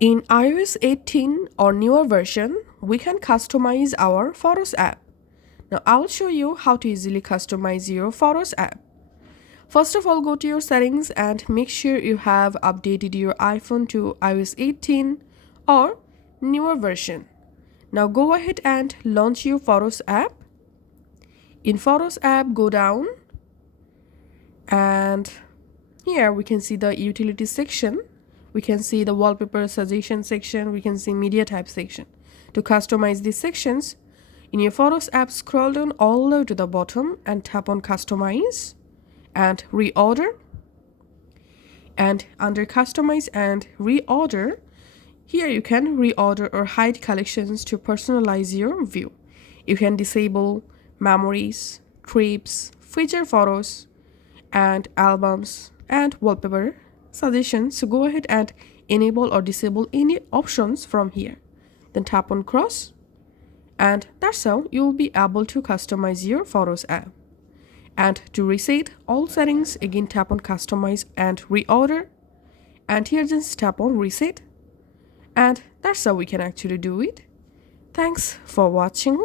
In iOS 18 or newer version, we can customize our Photos app. Now I'll show you how to easily customize your Photos app. First of all, go to your settings and make sure you have updated your iPhone to iOS 18 or newer version. Now go ahead and launch your Photos app. In Photos app, go down and here we can see the utilities section. We can see the wallpaper suggestion section. We can see media type section. To customize these sections, in your Photos app, scroll down all the way to the bottom and tap on Customize and Reorder. And under Customize and Reorder, here you can reorder or hide collections to personalize your view. You can disable memories, trips, feature photos, and albums and wallpaper suggestions. So go ahead and enable or disable any options from here. Then tap on cross, and that's how you will be able to customize your Photos app. And to reset all settings, again tap on Customize and Reorder, and here just tap on Reset, and that's how we can actually do it. Thanks for watching.